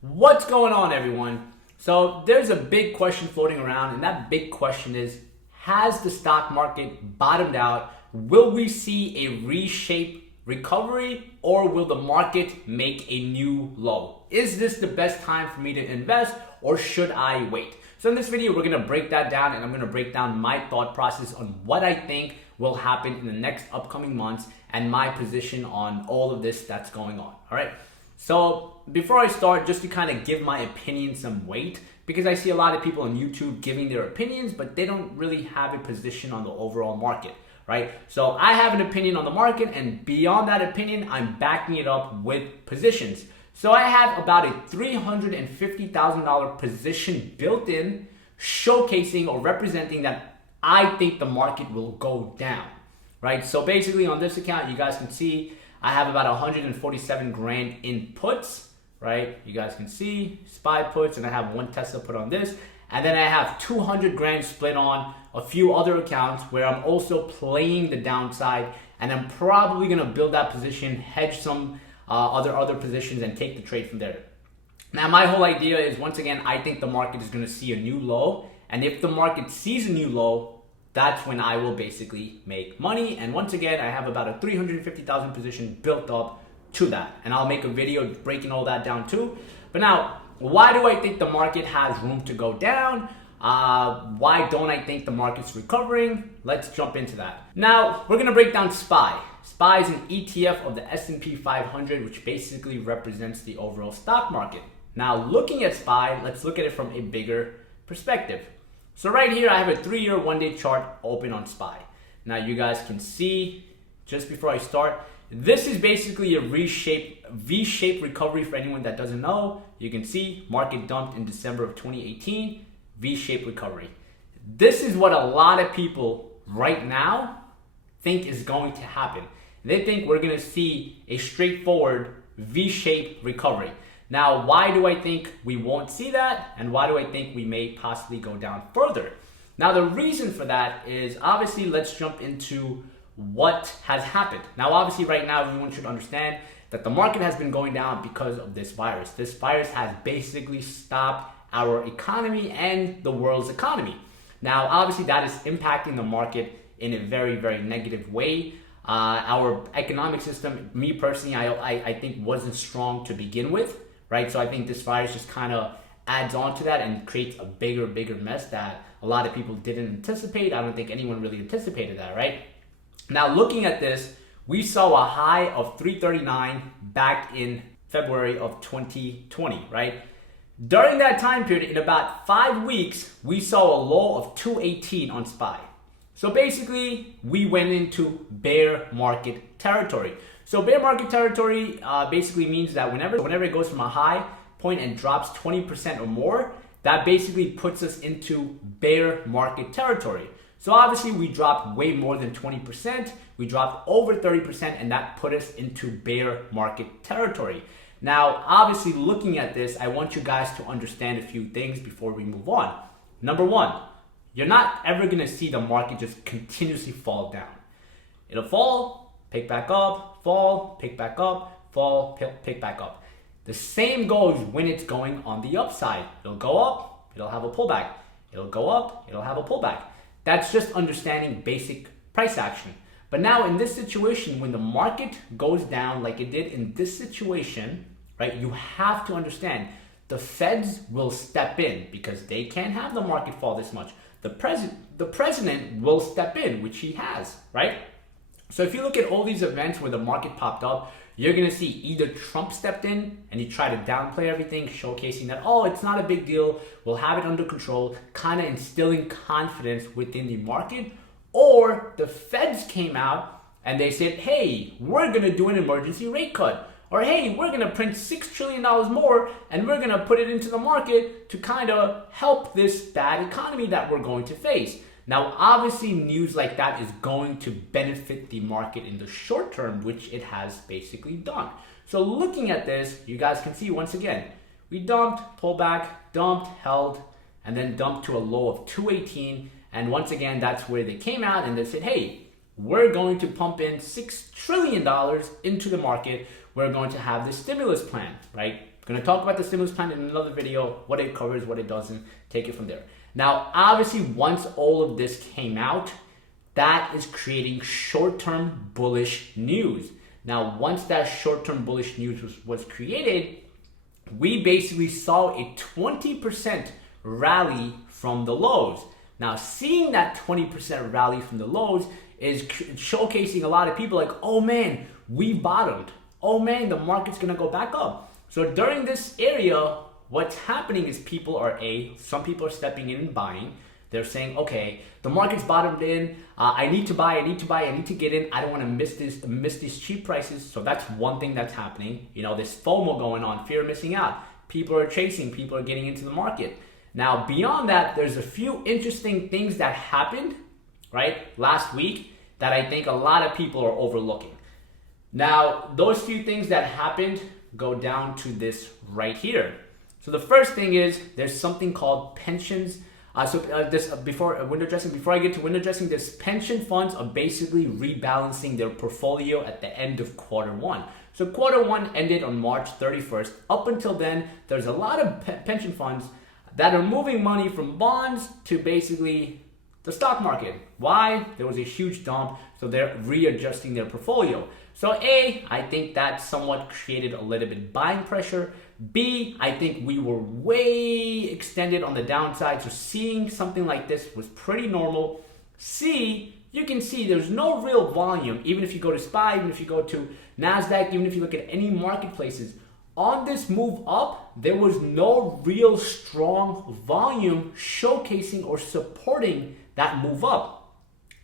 What's going on, everyone? So there's a big question floating around, and that big question is, has the stock market bottomed out? Will we see a reshaped recovery, or will the market make a new low? Is this the best time for me to invest, or should I wait? So in this video, we're gonna break that down, and I'm gonna break down my thought process on what I think will happen in the next upcoming months and my position on all of this that's going on. All right. So before I start, just to kind of give my opinion some weight, because I see a lot of people on YouTube giving their opinions, but they don't really have a position on the overall market, right? So I have an opinion on the market, and beyond that opinion, I'm backing it up with positions. So I have about a $350,000 position built in, showcasing or representing that I think the market will go down, right? So basically on this account, you guys can see I have about 147 grand in puts, right? You guys can see SPY puts, and I have one Tesla put on this. And then I have 200 grand split on a few other accounts where I'm also playing the downside, and I'm probably gonna build that position, hedge some other positions, and take the trade from there. Now, my whole idea is, once again, I think the market is gonna see a new low. And if the market sees a new low, that's when I will basically make money. And once again, I have about a 350,000 position built up to that. And I'll make a video breaking all that down too. But now, why do I think the market has room to go down? Why don't I think the market's recovering? Let's jump into that. Now, we're gonna break down SPY. SPY is an ETF of the S&P 500, which basically represents the overall stock market. Now, looking at SPY, let's look at it from a bigger perspective. So right here, I have a 3-year, 1-day chart open on SPY. Now you guys can see, just before I start, this is basically a V-shaped recovery for anyone that doesn't know. You can see market dumped in December of 2018, V-shaped recovery. This is what a lot of people right now think is going to happen. They think we're gonna see a straightforward V-shaped recovery. Now, why do I think we won't see that? And why do I think we may possibly go down further? Now, the reason for that is, obviously, let's jump into what has happened. Now, obviously, right now, everyone should understand that the market has been going down because of this virus. This virus has basically stopped our economy and the world's economy. Now, obviously, that is impacting the market in a very, very negative way. Our economic system, me personally, I think wasn't strong to begin with. Right, so I think this virus just kind of adds on to that and creates a bigger mess that a lot of people didn't anticipate. I don't think anyone really anticipated that, right? Now, looking at this, we saw a high of 339 back in February of 2020, right? During that time period, in about 5 weeks, we saw a low of 218 on SPY. So basically, we went into bear market territory. So bear market territory basically means that whenever it goes from a high point and drops 20% or more, that basically puts us into bear market territory. So obviously we dropped way more than 20%. We dropped over 30%, and that put us into bear market territory. Now, obviously, looking at this, I want you guys to understand a few things before we move on. Number one, you're not ever gonna see the market just continuously fall down. It'll fall, pick back up, fall, pick back up, fall, pick back up. The same goes when it's going on the upside. It'll go up, it'll have a pullback. It'll go up, it'll have a pullback. That's just understanding basic price action. But now in this situation, when the market goes down like it did in this situation, right, you have to understand the Feds will step in because they can't have the market fall this much. The president will step in, which he has, right? So if you look at all these events where the market popped up, you're gonna see either Trump stepped in and he tried to downplay everything, showcasing that, oh, it's not a big deal, we'll have it under control, kind of instilling confidence within the market, or the Feds came out and they said, hey, we're gonna do an emergency rate cut, or hey, we're gonna print $6 trillion more and we're gonna put it into the market to kind of help this bad economy that we're going to face. Now, obviously, news like that is going to benefit the market in the short term, which it has basically done. So looking at this, you guys can see, once again, we dumped, pulled back, dumped, held, and then dumped to a low of 218. And once again, that's where they came out and they said, hey, we're going to pump in $6 trillion into the market. We're going to have this stimulus plan, right? Going to talk about the stimulus plan in another video, what it covers, what it doesn't, take it from there. Now, obviously, once all of this came out, that is creating short-term bullish news. Now, once that short-term bullish news was created, we basically saw a 20% rally from the lows. Now, seeing that 20% rally from the lows is showcasing a lot of people like, oh man, we bottomed. Oh man, the market's gonna go back up. So during this area, what's happening is some people are stepping in and buying. They're saying, okay, the market's bottomed in. I need to buy. I need to get in. I don't want to miss these cheap prices. So that's one thing that's happening. This FOMO going on, fear of missing out. People are chasing. People are getting into the market. Now, beyond that, there's a few interesting things that happened, right, last week that I think a lot of people are overlooking. Now, those few things that happened go down to this right here. So the first thing is there's something called pensions. Before I get to window dressing, this pension funds are basically rebalancing their portfolio at the end of quarter one. So quarter one ended on March 31st. Up until then, there's a lot of pension funds that are moving money from bonds to basically the stock market. Why? There was a huge dump, so they're readjusting their portfolio. So A, I think that somewhat created a little bit buying pressure. B, I think we were way extended on the downside, so seeing something like this was pretty normal. C, you can see there's no real volume, even if you go to SPY, even if you go to NASDAQ, even if you look at any marketplaces. On this move up, there was no real strong volume showcasing or supporting that move up.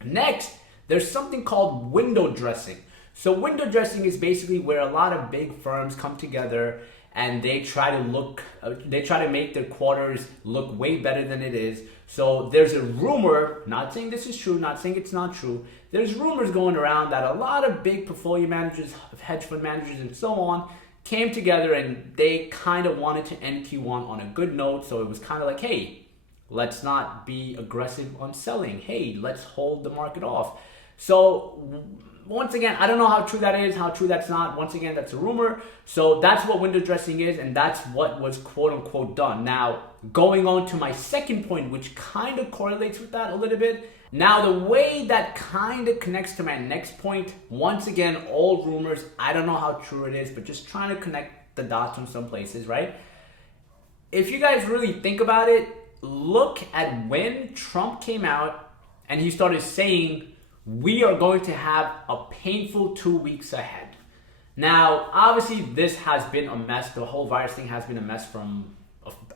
Next, there's something called window dressing. So window dressing is basically where a lot of big firms come together and they try to make their quarters look way better than it is. So there's a rumor, not saying this is true, not saying it's not true. There's rumors going around that a lot of big portfolio managers, hedge fund managers and so on came together and they kind of wanted to end Q1 on a good note. So it was kind of like, hey, let's not be aggressive on selling. Hey, let's hold the market off. So once again, I don't know how true that is, how true that's not. Once again, that's a rumor. So that's what window dressing is, and that's what was quote unquote done. Now, going on to my second point, which kind of correlates with that a little bit. Now, the way that kind of connects to my next point, once again, all rumors. I don't know how true it is, but just trying to connect the dots on some places, right? If you guys really think about it, look at when Trump came out and he started saying, we are going to have a painful 2 weeks ahead. Now, obviously, this has been a mess. The whole virus thing has been a mess from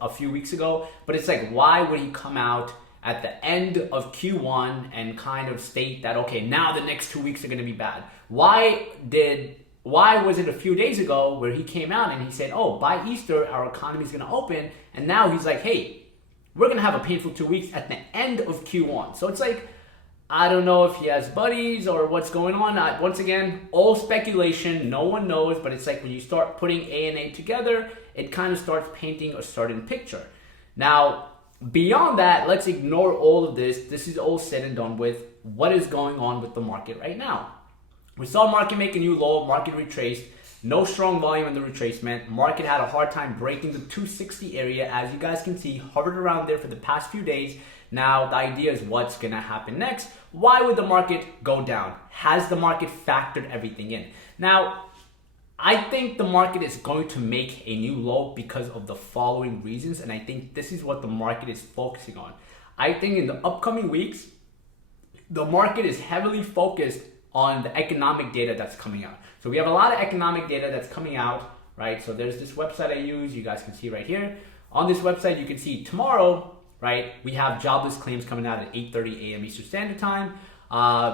a few weeks ago. But it's like, why would he come out at the end of Q1 and kind of state that, okay, now the next 2 weeks are going to be bad? Why was it a few days ago where he came out and he said, oh, by Easter, our economy is going to open. And now he's like, hey, we're going to have a painful 2 weeks at the end of Q1. So it's like, I don't know if he has buddies or what's going on. Once again, all speculation. No one knows. But it's like when you start putting A and A together, it kind of starts painting a certain picture. Now, beyond that, let's ignore all of this. This is all said and done with. What is going on with the market right now? We saw market make a new low. Market retraced. No strong volume in the retracement. Market had a hard time breaking the 260 area. As you guys can see, hovered around there for the past few days. Now, the idea is what's going to happen next. Why would the market go down? Has the market factored everything in? Now, I think the market is going to make a new low because of the following reasons, and I think this is what the market is focusing on. I think in the upcoming weeks, the market is heavily focused on the economic data that's coming out. So we have a lot of economic data that's coming out, right? So there's this website I use. You guys can see right here. On this website, you can see tomorrow, right, we have jobless claims coming out at 8:30 a.m. Eastern Standard Time.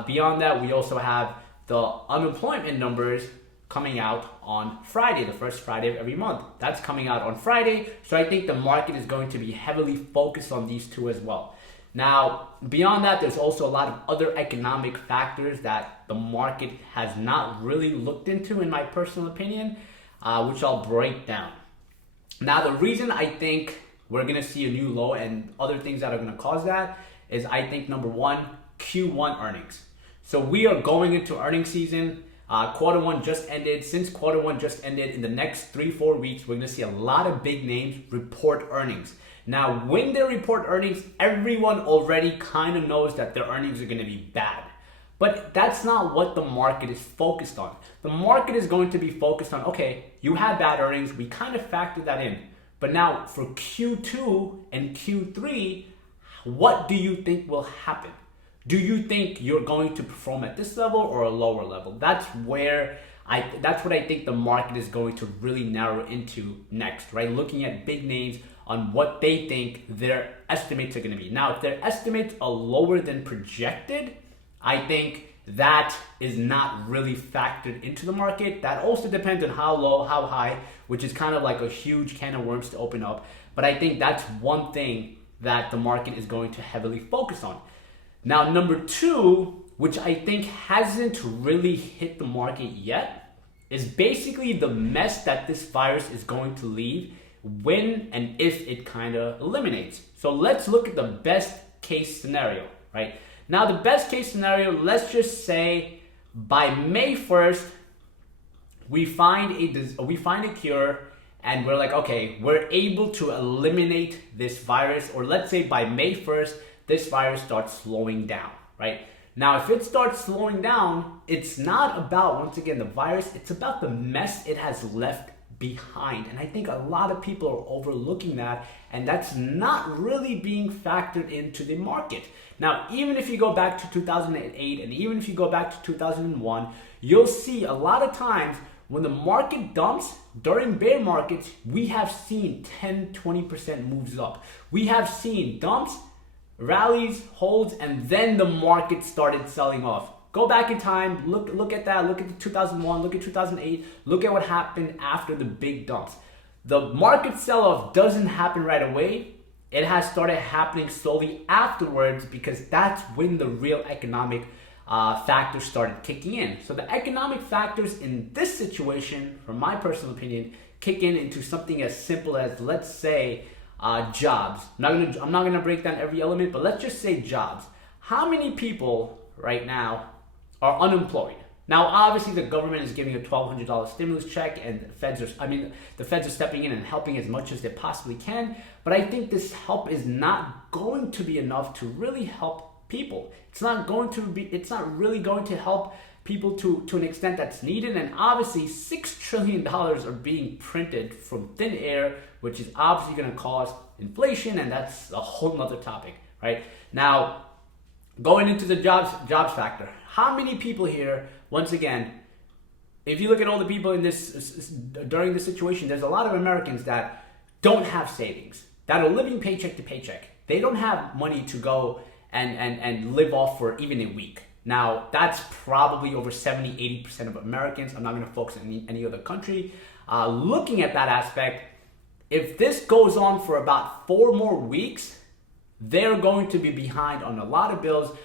Beyond that, we also have the unemployment numbers coming out on Friday, the first Friday of every month. That's coming out on Friday. So I think the market is going to be heavily focused on these two as well. Now, beyond that, there's also a lot of other economic factors that the market has not really looked into, in my personal opinion, which I'll break down. Now, the reason I think we're going to see a new low and other things that are going to cause that is, I think, number one, Q1 earnings. So we are going into earnings season. Quarter one just ended. Since quarter one just ended, in the next 3-4 weeks, we're going to see a lot of big names report earnings. Now, when they report earnings, everyone already kind of knows that their earnings are going to be bad. But that's not what the market is focused on. The market is going to be focused on, okay, you had bad earnings. We kind of factored that in. But now for Q2 and Q3, what do you think will happen? Do you think you're going to perform at this level or a lower level? That's what I think the market is going to really narrow into next, right? Looking at big names on what they think their estimates are going to be. Now, if their estimates are lower than projected, I think that is not really factored into the market. That also depends on how low, how high, which is kind of like a huge can of worms to open up. But I think that's one thing that the market is going to heavily focus on. Now, number two, which I think hasn't really hit the market yet, is basically the mess that this virus is going to leave when and if it kind of eliminates. So let's look at the best case scenario, right? Now, the best case scenario, let's just say by May 1st, we find a cure and we're like, okay, we're able to eliminate this virus. Or let's say by May 1st, this virus starts slowing down, right? Now, if it starts slowing down, it's not about, once again, the virus, it's about the mess it has left behind. And I think a lot of people are overlooking that, and that's not really being factored into the market. Now, even if you go back to 2008 and even if you go back to 2001, you'll see a lot of times when the market dumps during bear markets, we have seen 10-20% moves up. We have seen dumps, rallies, holds, and then the market started selling off. Go back in time, look at that, look at the 2001, look at 2008, look at what happened after the big dumps. The market sell-off doesn't happen right away. It has started happening slowly afterwards because that's when the real economic factors started kicking in. So the economic factors in this situation, from my personal opinion, kick in into something as simple as, let's say, jobs. I'm not gonna break down every element, but let's just say jobs. How many people right now are unemployed? Now, obviously, the government is giving a $1,200 stimulus check, and the feds are stepping in and helping as much as they possibly can. But I think this help is not going to be enough to really help people. It's not really going to help people to an extent that's needed. And obviously, $6 trillion are being printed from thin air, which is obviously going to cause inflation, and that's a whole nother topic, right? Now, going into the jobs factor, how many people here, once again, if you look at all the people in this during this situation, there's a lot of Americans that don't have savings, that are living paycheck to paycheck. They don't have money to go and live off for even a week. Now, that's probably over 70-80% of Americans. I'm not going to focus on any other country. Looking at that aspect, if this goes on for about 4 more weeks, they're going to be behind on a lot of bills.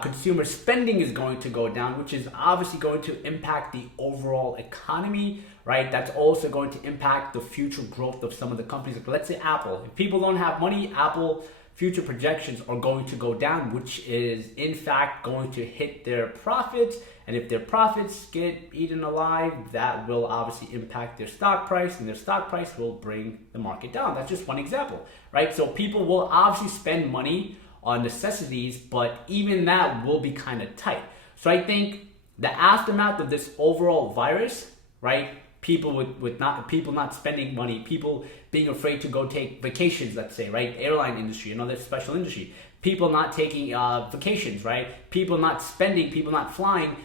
Consumer spending is going to go down, which is obviously going to impact the overall economy, right? That's also going to impact the future growth of some of the companies. Like, let's say Apple. If people don't have money, Apple future projections are going to go down, which is in fact going to hit their profits. And if their profits get eaten alive, that will obviously impact their stock price, and their stock price will bring the market down. That's just one example, right? So people will obviously spend money on necessities, but even that will be kind of tight. So I think the aftermath of this overall virus, right? People not spending money, people being afraid to go take vacations, let's say, right? Airline industry, another special industry. People not taking vacations, right? People not spending, people not flying.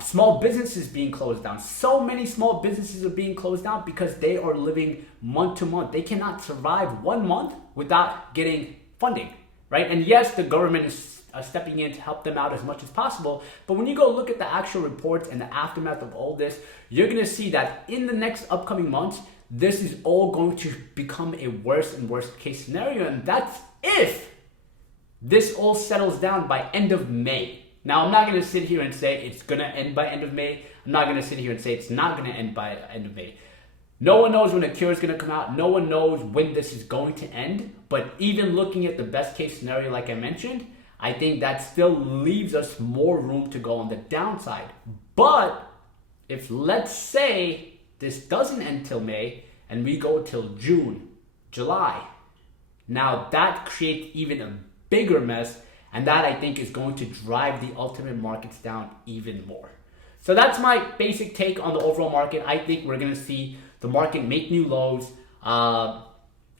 Small businesses being closed down. So many small businesses are being closed down because they are living month to month. They cannot survive 1 month without getting funding, right? And yes, the government is stepping in to help them out as much as possible. But when you go look at the actual reports and the aftermath of all this, you're going to see that in the next upcoming months, this is all going to become a worse and worse case scenario. And that's if this all settles down by end of May. Now, I'm not going to sit here and say it's going to end by end of May. I'm not going to sit here and say it's not going to end by end of May. No one knows when a cure is going to come out. No one knows when this is going to end. But even looking at the best case scenario, like I mentioned, I think that still leaves us more room to go on the downside. But if let's say this doesn't end till May and we go till June, July, now that creates even a bigger mess, and that I think is going to drive the ultimate markets down even more. So that's my basic take on the overall market. I think we're going to see the market make new lows.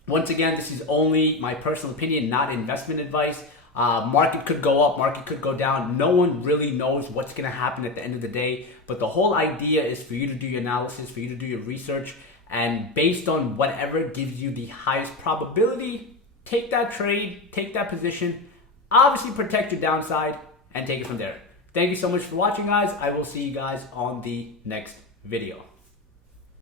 Once again, this is only my personal opinion, not investment advice. Market could go up, market could go down. No one really knows what's going to happen at the end of the day. But the whole idea is for you to do your analysis, for you to do your research, and based on whatever gives you the highest probability, take that trade, take that position, obviously protect your downside, and take it from there. Thank you so much for watching, guys. I will see you guys on the next video.